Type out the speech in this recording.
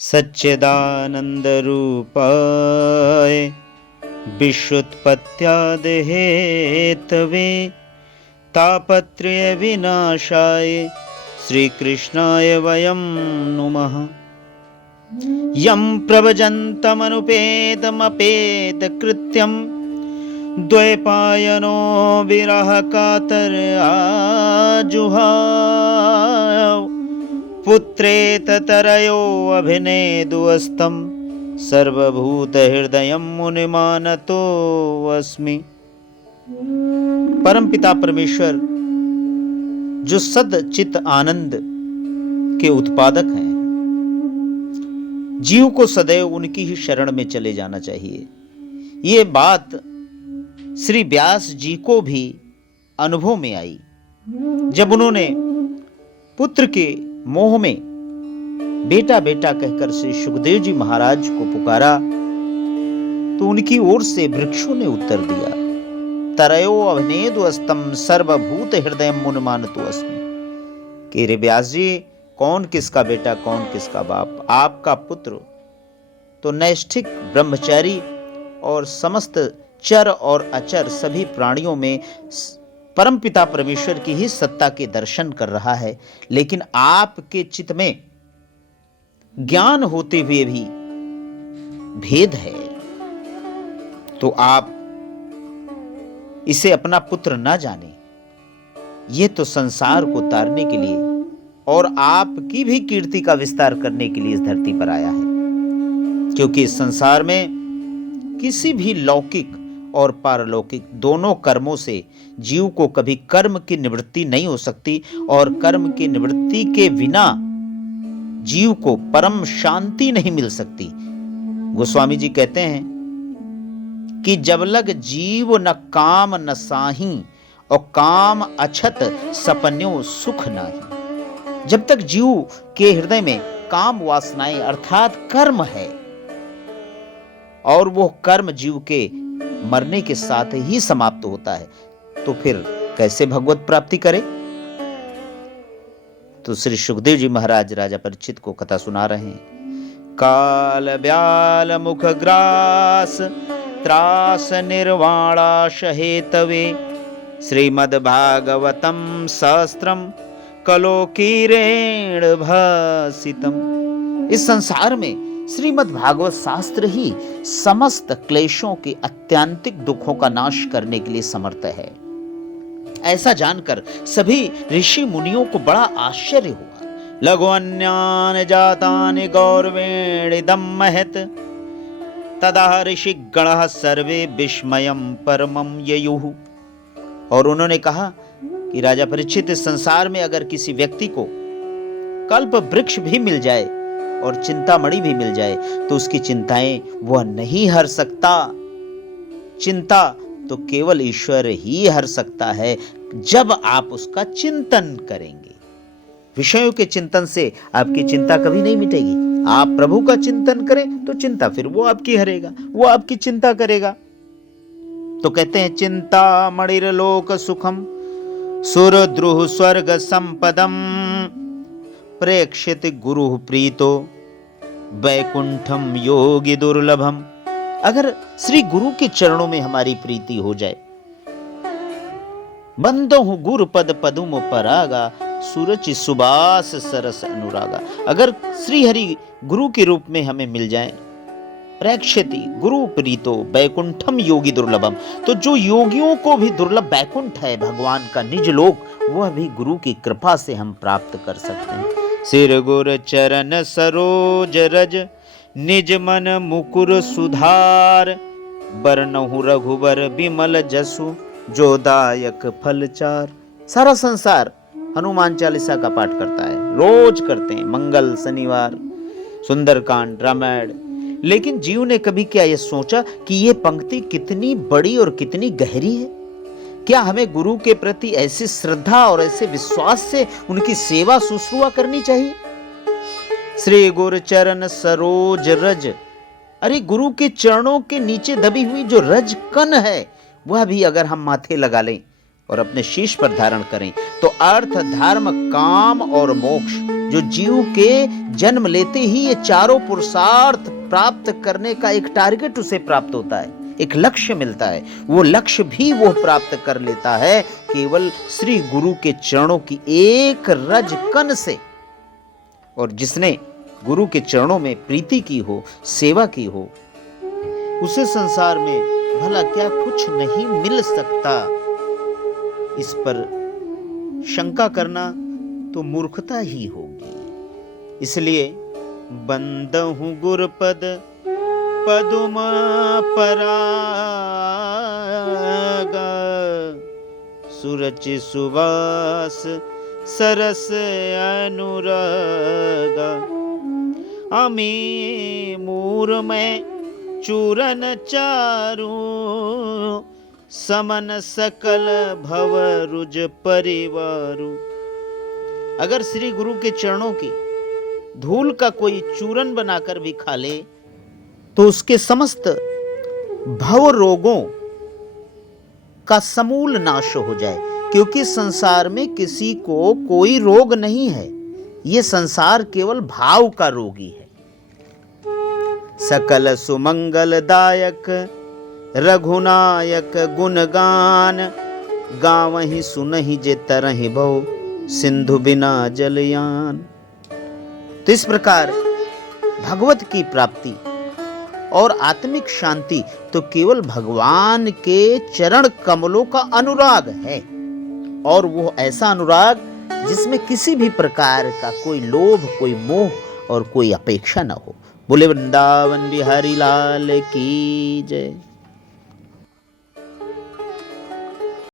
सच्चिदानन्दरूपाय विश्वोत्पत्त्यादिहेतवे तापत्रयविनाशाय श्रीकृष्णाय वयं नुमः। यं प्रव्रजन्तमनुपेतमपेतकृत्यं द्वैपायनो विरहकातराजुहाव पुत्रेततरयो अभिनेदुस्तं सर्वभूतहृदयं मुनिमानतोऽस्मि। परमपिता परमेश्वर जो सद चित आनंद के उत्पादक हैं, जीव को सदैव उनकी ही शरण में चले जाना चाहिए। ये बात श्री व्यास जी को भी अनुभव में आई जब उन्होंने पुत्र के मोह में बेटा बेटा कहकर श्री सुखदेव जी महाराज को पुकारा तो उनकी ओर से वृक्षों ने उत्तर दिया, तरयो अभिनेदुस्तम सर्वभूत हृदय मुनिमानतो अस्मि। कि रे व्यास जी, कौन किसका बेटा कौन किसका बाप, आपका पुत्र तो नैष्ठिक ब्रह्मचारी और समस्त चर और अचर सभी प्राणियों में परमपिता परमेश्वर की ही सत्ता के दर्शन कर रहा है, लेकिन आपके चित्त में ज्ञान होते हुए भी भेद है, तो आप इसे अपना पुत्र ना जाने। ये तो संसार को तारने के लिए और आपकी भी कीर्ति का विस्तार करने के लिए इस धरती पर आया है, क्योंकि इस संसार में किसी भी लौकिक और पारलौकिक दोनों कर्मों से जीव को कभी कर्म की निवृत्ति नहीं हो सकती, और कर्म की निवृत्ति के बिना जीव को परम शांति नहीं मिल सकती। गोस्वामी जी कहते हैं कि जब लग जीव न काम न साही और काम अछत सपन्यो सुख नाही। जब तक जीव के हृदय में काम वासनाएं अर्थात कर्म है और वो कर्म जीव के मरने के साथ ही समाप्त होता है, तो फिर कैसे भगवत प्राप्ति करे। तो श्री सुखदेव जी महाराज राजा परीक्षित को कथा सुना रहे हैं। काल ब्याल मुख ग्रास त्रास निर्वाणाश हेतवे श्रीमद् भागवतम सहस्त्रम कलोकीरेण भासितम। इस संसार में श्रीमद् भागवत शास्त्र ही समस्त क्लेशों के अत्यंतिक दुखों का नाश करने के लिए समर्थ है। ऐसा जानकर सभी ऋषि मुनियों को बड़ा आश्चर्य हुआ। लघुन्यान जातान गौरवेण इदं महत् तदा ऋषि गणः सर्वे विस्मयं परमं ययुः। और उन्होंने कहा कि राजा परीक्षित, इस संसार में अगर किसी व्यक्ति को कल्प वृक्ष भी मिल जाए और चिंतामणि भी मिल जाए तो उसकी चिंताएं वह नहीं हर सकता। चिंता तो केवल ईश्वर ही हर सकता है जब आप उसका चिंतन करेंगे। विषयों के चिंतन से आपकी चिंता कभी नहीं मिटेगी। आप प्रभु का चिंतन करें तो चिंता फिर वो आपकी हरेगा, वो आपकी चिंता करेगा। तो कहते हैं चिंता मणिर्लोक सुखम सुरद्रुह स्वर्ग संपदम प्रेक्षित गुरु प्रीतो वैकुंठम योगी दुर्लभम। अगर श्री गुरु के चरणों में हमारी प्रीति हो जाए, बंदो हूं गुरु पद पदुम परागा सूरज सुबास सरस अनुरागा। अगर श्री हरि गुरु के रूप में हमें मिल जाए, प्रेक्षति गुरु प्रीतो वैकुंठम योगी दुर्लभम, तो जो योगियों को भी दुर्लभ वैकुंठ है भगवान का निज लोक, वह भी गुरु की कृपा से हम प्राप्त कर सकते हैं। सिर गुर चरण सरोज रज निज मन मुकुर सुधार बरनहु रघुबर विमल जसु जो दायक फल चार। सारा संसार हनुमान चालीसा का पाठ करता है, रोज करते हैं, मंगल शनिवार सुंदरकांड रामायण। लेकिन जीव ने कभी क्या यह सोचा कि यह पंक्ति कितनी बड़ी और कितनी गहरी है। क्या हमें गुरु के प्रति ऐसी श्रद्धा और ऐसे विश्वास से उनकी सेवा शुश्रूषा करनी चाहिए। श्री गुरु चरण सरोज रज, अरे गुरु के चरणों के नीचे दबी हुई जो रज कण है वह भी अगर हम माथे लगा लें और अपने शीश पर धारण करें तो अर्थ धर्म काम और मोक्ष जो जीव के जन्म लेते ही ये चारों पुरुषार्थ प्राप्त करने का एक टारगेट उसे प्राप्त होता है, एक लक्ष्य मिलता है, वो लक्ष्य भी वो प्राप्त कर लेता है केवल श्री गुरु के चरणों की एक रज कण से। और जिसने गुरु के चरणों में प्रीति की हो, सेवा की हो, उसे संसार में भला क्या कुछ नहीं मिल सकता। इस पर शंका करना तो मूर्खता ही होगी। इसलिए बंदहु गुरपद पदुम परागा, सुरचि सुवास सरस अनुरागा। अमी मूर में चूरन चारू, समन सकल भव रुज परिवारु। अगर श्री गुरु के चरणों की धूल का कोई चूरन बनाकर भी खा ले तो उसके समस्त भव रोगों का समूल नाश हो जाए, क्योंकि संसार में किसी को कोई रोग नहीं है, ये संसार केवल भाव का रोगी है। सकल सुमंगलदायक रघुनायक गुणगान, गावहि सुनहि जे तरहि भव सिंधु बिना जलयान। तो इस प्रकार भगवत की प्राप्ति और आत्मिक शांति तो केवल भगवान के चरण कमलों का अनुराग है, और वो ऐसा अनुराग जिसमें किसी भी प्रकार का कोई लोभ, कोई मोह और कोई अपेक्षा न हो। बोले वृंदावन बिहारी लाल की जय।